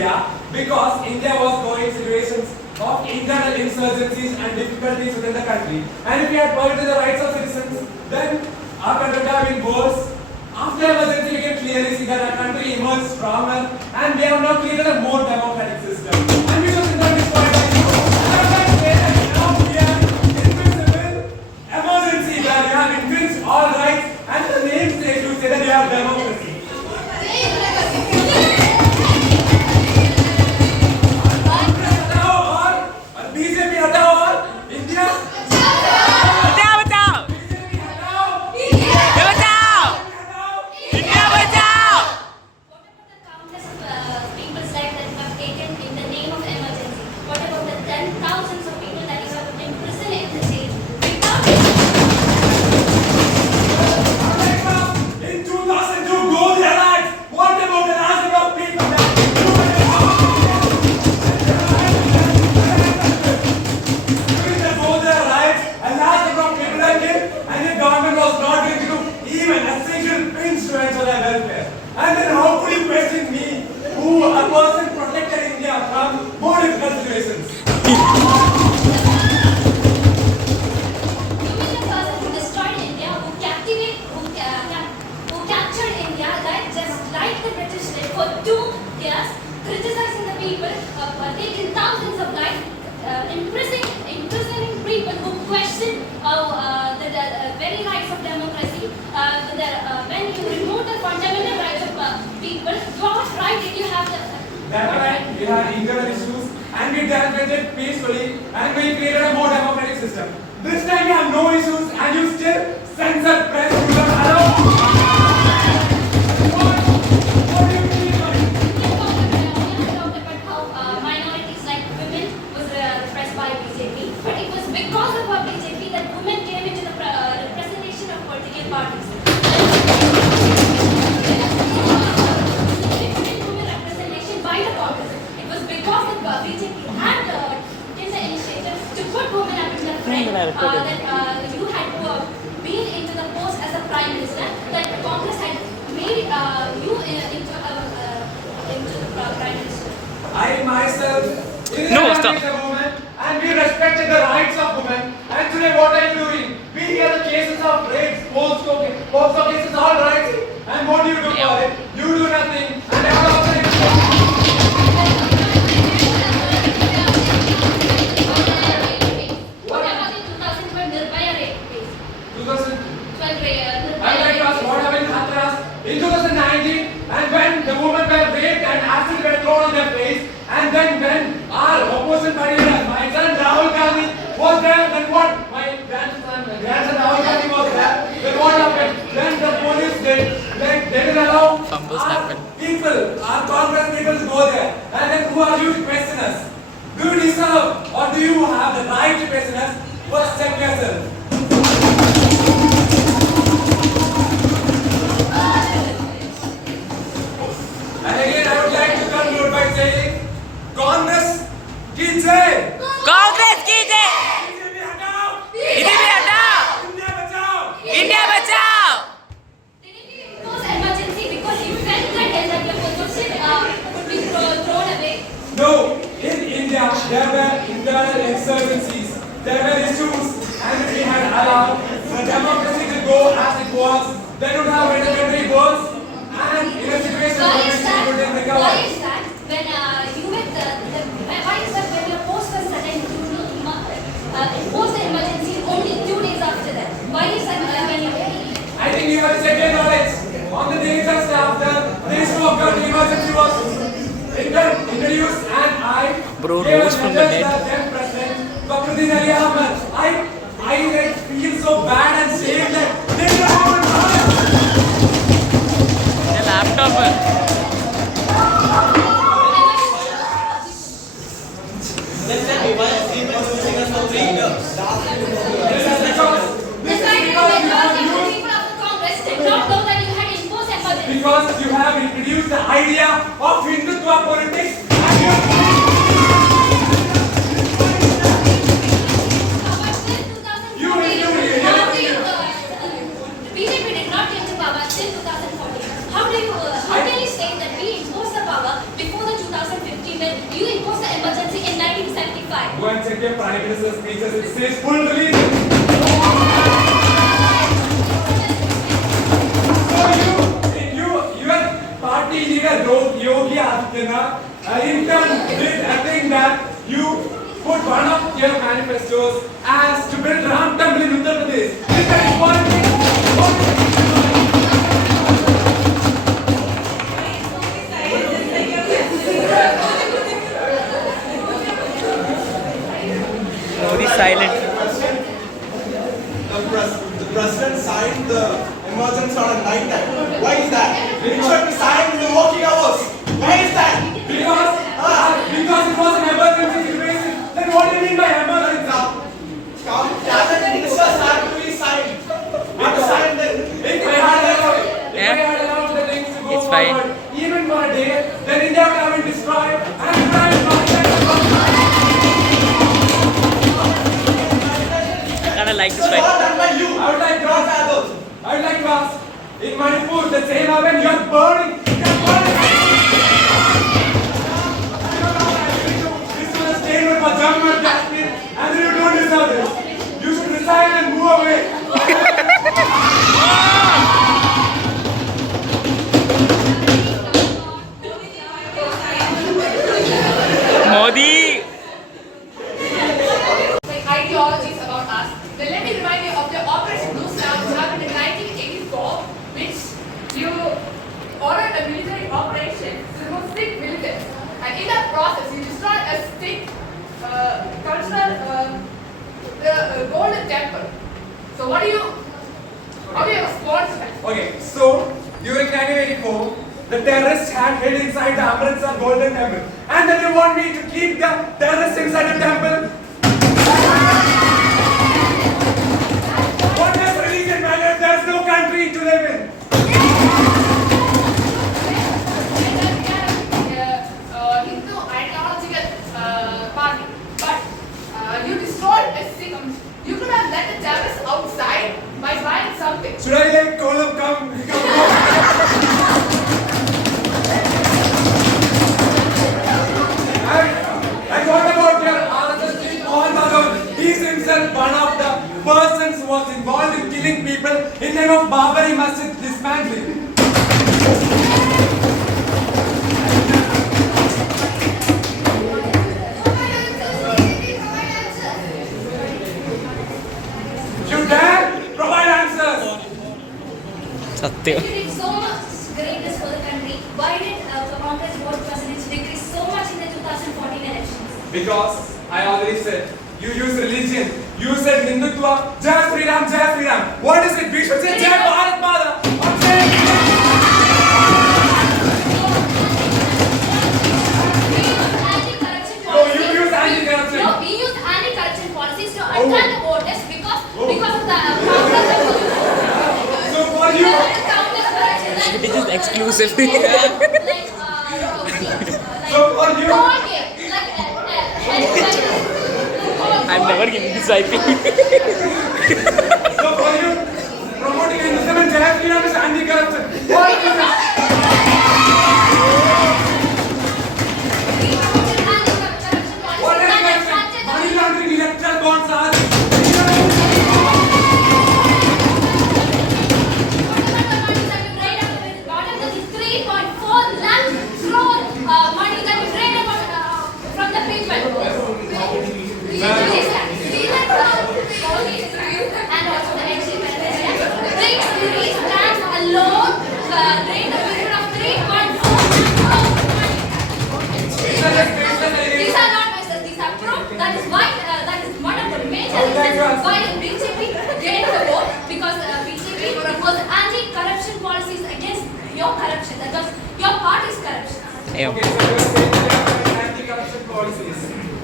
India because India was going situations of internal insurgencies and difficulties within the country. And if we had protected the rights of citizens, then our country would have been worse. After emergency, we can clearly see that our country emerged stronger, and we have now created a more democratic system. And we should consider this point by you. And I can say that now we are invincible emergency where you have infringed all rights, and the name says you say that you have democracy. BJP हटाओ और India बचाओ बचाओ BJP हटाओ बचाओ India बचाओ What about the countless people's lives that you have taken in the name of emergency? What about the thousands of people that you have put in prison in the jail? In 2002 gold alliance. What about the last of people that and the government was not going to do even a single pinch to ensure their welfare. And then how could you question me, who a person protected India from more difficult situations? You mean the person who destroyed India, who captured India, just like the British did for 2 years, criticizing the people, taking thousands of lives, imprisoning people who question the very rights of democracy. When you remove the fundamental rights of people, what right did you have? That right, we had internal issues and we dealt with it peacefully and we created a more democratic system. This time we have no issues and you still censor press. You don't allow. What do you mean by it? You talked about how minorities like women was repressed by BJP, but it was because of our BJP that women came into the representation of political parties. Women representation by the Congress. It was because the BJP had taken the initiative to put women up in the frame that you had been into the post as a prime minister, that the Congress had made you into the prime minister. I myself No, stop. a woman and we respected the rights of women. And today what are you doing? We hear the cases of rapes, Posco cases, all right. And what do you do for it? You do nothing. And I will also What about the 2012 Nirbhaya rape case? 2000. 12 I would like to ask what happened in Hathras in 2019 and when the women were raped and acid were thrown on their face and then when our opposition party leader, my son Rahul Gandhi was there, then what? My grandson Rahul Gandhi was there, then what happened? Then the police they didn't allow Fumbles our happen. people, our Congress people to go there. And then who are you to question us? Do you deserve or do you have the right to question us? First check yourself. And again, I would like to conclude by saying, Congress की जय, कांग्रेस की जय BJP हटाओ, BJP हटाओ India बचाओ. India बचाओ Didn't you impose emergency because you felt that the position would be thrown away? No, in India there were internal insurgencies, there were issues, and if we had allowed the democracy to go as it was, then would have made the country worse, and in a situation Why where is we that? couldn't Why recover. is that? When you with why is that when your post was sudden you impose the emergency only 2 days after that? Why is that when you? I think you have to check your knowledge. On the days just after the issue of the emergency was introduced and I Bro, gave a rose from the message net. to the then President Dr. Ali Ahmed. I feel so bad and shame that they don't have a ये laptop है because you have introduced the idea of Hindutva politics and you BJP did not get to power till 2014. How do you Go and check your Prime Minister's speeches. It says full religion. So your party leader Yogi Adityanath in turn did a thing that you put one of your manifestos as to build Ram Temple in Uttar Pradesh. Is that one thing? Modi silent. The president signed the emergency on a night time. Why is that? It should be signed in the working hours. Why is that? Because it was an emergency situation. Then what do you mean by emergency? Cabinet ministers have to be signed. Not signed then. If I had allowed the things to go It's fine. forward, even for a day, then India would have been destroyed and Prime I kinda like this It's fight. not done by you. I would like to Not ask, others. in Manipur, the same happened. You're burning. This was a statement for Jammu and Kashmir, and you don't deserve this. You should resign and move away. Modi. Like ideologies about us. Then let me remind you of the Operation Blue Star which happened in 1984, which you ordered a military operation to remove Sikh militants, and in that process you destroyed a Sikh cultural golden temple. So how do you respond to that? Okay, so during 1984, the terrorists had hid inside the Amritsar Golden Temple, and then you want me to keep the terrorists inside the temple? What does religion matter? There's no country to live in. Hindu ideological party, but you destroyed a Sikh. You could have let the terrorists outside by buying something. Should I like call them come? And what about your RSS all the He's himself one of the persons who was involved in killing people in name of Babari Masjid dismantling. You dare provide answers. Satya. You did so much greatness for the country. Why did Congress vote percentage decrease so much in the 2014 elections? Because I already said, you use religion. You said Hindutva, Jai Sri Ram, Jai Sri Ram. What is it? We should say Jai Bharat Mata. Or Jai Sri Ram. We No, you use anti-corruption. No, we use anti-corruption policies to attract the voters because of the countless So for you, It is exclusive. so for you, I'm never giving this IP. so for you, promoting Hinduism and Jai Sri Ram is anti-corruption. What is it? What is corruption? Money laundering, electoral bonds are. These are not myself, these are proof. That is one of the major reasons why BJP gained the vote, because BJP was anti-corruption policies against your corruption. That was your party's corruption. Yeah. Okay, so you are saying that you have anti-corruption policies.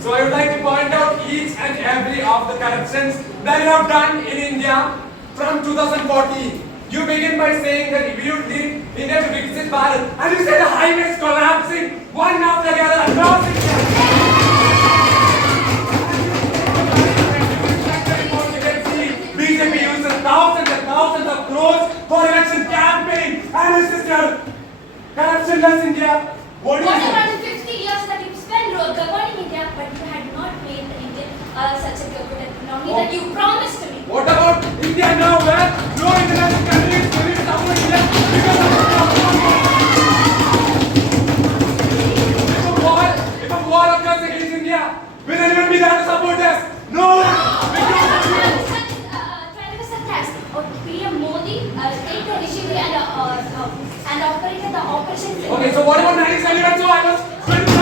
So I would like to point out each and every of the corruptions that you have done in India from 2014. You begin by saying that we would need India to visit Bharat, and you say the highways collapsing one after the other across India. You can see BJP uses thousands and thousands of crores for election campaign, and this is your corruptionless India. What do you What say? about the 50 years that you spent governing India, but you had not made the me that you promised me. What about India now, where no international country is willing to support India because of if a war occurs against India, will anyone be there to support us? No one! PM Modi take the initiative and operated the operation. Okay, so what about 1971? So I was going to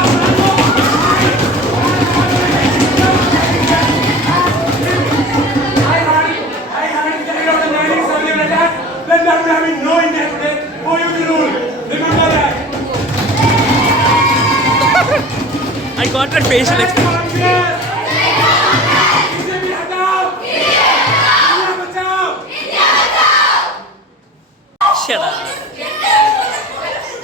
I hadn't carried out the 1971 attack, then there would have been no India today for you to rule. Remember that. I got that facial expression. Shut up.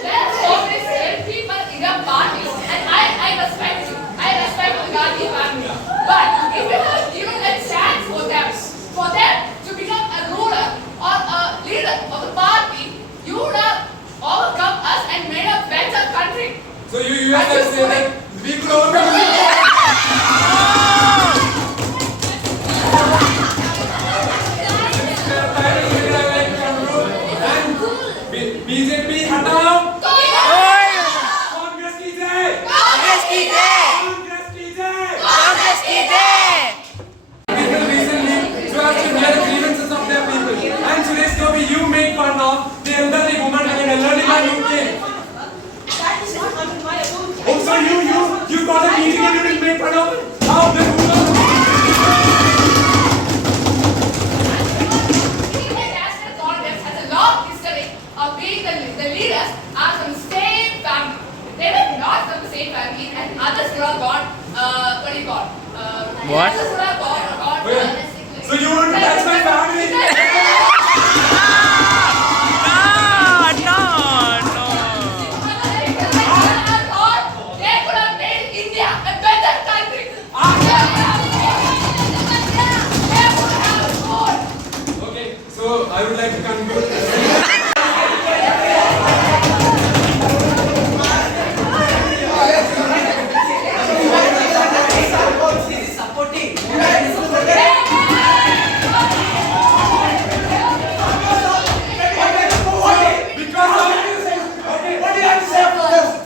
Let's hope they save people in their party. And I respect you. I respect the Gandhi family. But if you had given a chance for them to become a ruler or a leader of the party, you would have overcome us and made a better country. So you have to say that we could overcome BJP हटाओ कांग्रेस की जय कांग्रेस की जय कांग्रेस की जय कांग्रेस की जय People recently to actually hear the grievances of their people and today's topic you make fun of the elderly woman and an elderly man who came. That is not under my authority. Oh, so you got a meeting and you didn't make fun of it? How the Indian National Congress has a long history of being the leaders are from the same family. They were not from the same family, and others would have gone. What do you call? What? Others would have gone. So you want to touch my family? They could have made India a better country. They would have more. Okay, so I would like to conclude.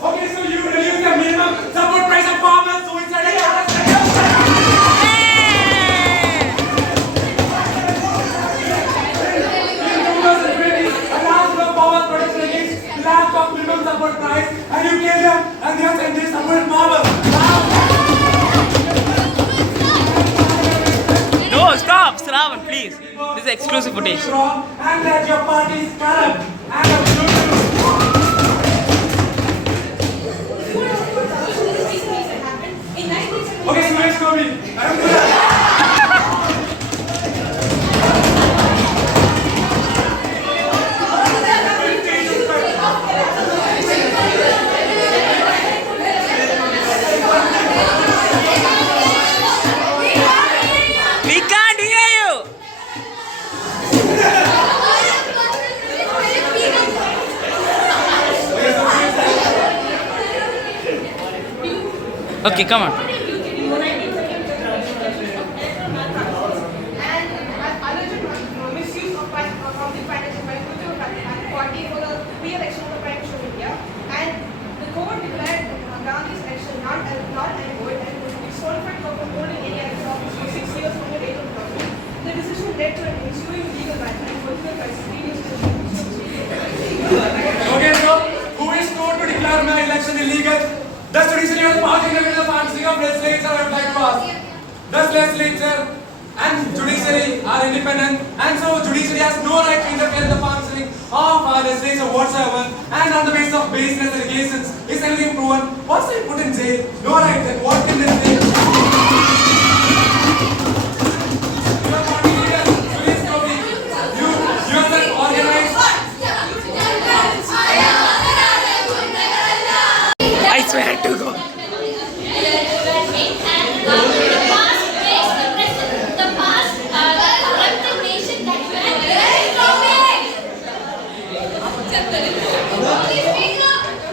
Okay, so you reduce the minimum support price of farmers, so it's already lack of minimum support price, and you gave them and you said they support farmers. No, stop, Shravan, please. This is exclusive footage. And that your party is corrupt and a In 1970, okay, so let's go me. We can't hear you. Okay, come on. and alleged misuse of the financial by the party for the re-election of the Prime Minister of India, and the court declared Gandhi's action not and void and disqualified her from holding any active office for 6 years from the date of government. The decision led to an ensuing legal battle and political crisis. Okay, so who is told to declare my election illegal? Does judiciary have the power to intervene in the functioning of legislature? I would like to ask. Does legislature and judiciary are independent, and so judiciary has no right to interfere in the functioning of our legislature whatsoever, and on the basis of baseless allegations, is anything proven? What's they put in jail? No right, then what can they say? I swear to God.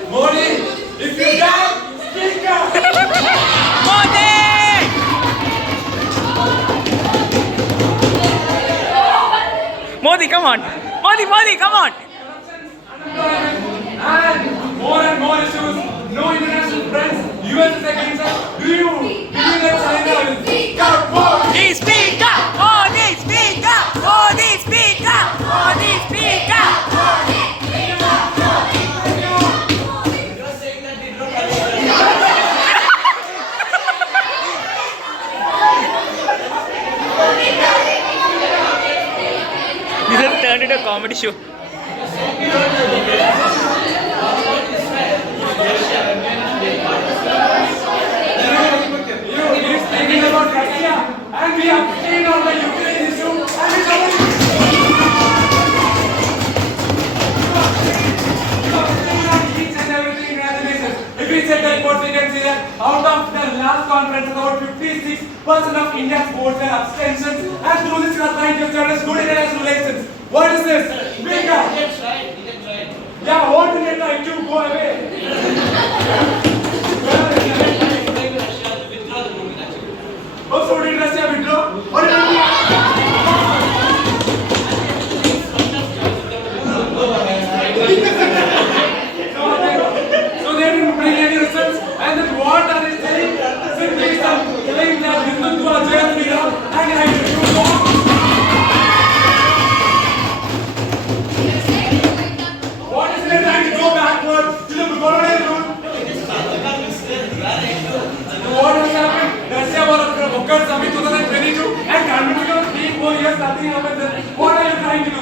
Modi, if you die, speak up! Modi! Modi, come on. Modi, come on. And more issues. No international friends. US is against us. Do you believe that China will speak up? Modi, speak up. Modi, speak up. Modi, speak up. Modi, speak up. You are saying that they don't have This has turned into a comedy show. He is speaking about Russia, and we have seen on the Ukraine issue, and it's already each and everything in nations. If we check the reports, we can see that out of the last conference, about 56% of India's votes were abstentions, and through this, we are trying to establish good international relations. What is this? Big up. Yeah, what did they try to go away? Also, did Russia withdraw? What did So they didn't bring any results, and then what are they saying? Simply some telling that Hindutva are just freedom, and I do want. What is it trying to go backwards to the colonial rule? What has happened? Russia was occurred summit 2022 and continued 3-4 years, nothing happened then. What are you trying to do?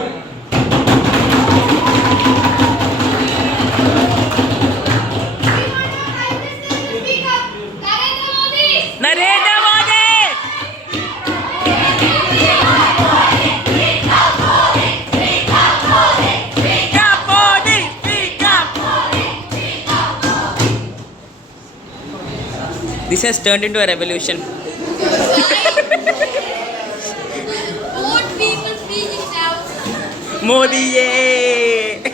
Narendra Modi. Speak up, Modi. Speak up. This has turned into a revolution. What people speaking now? Modi, yay!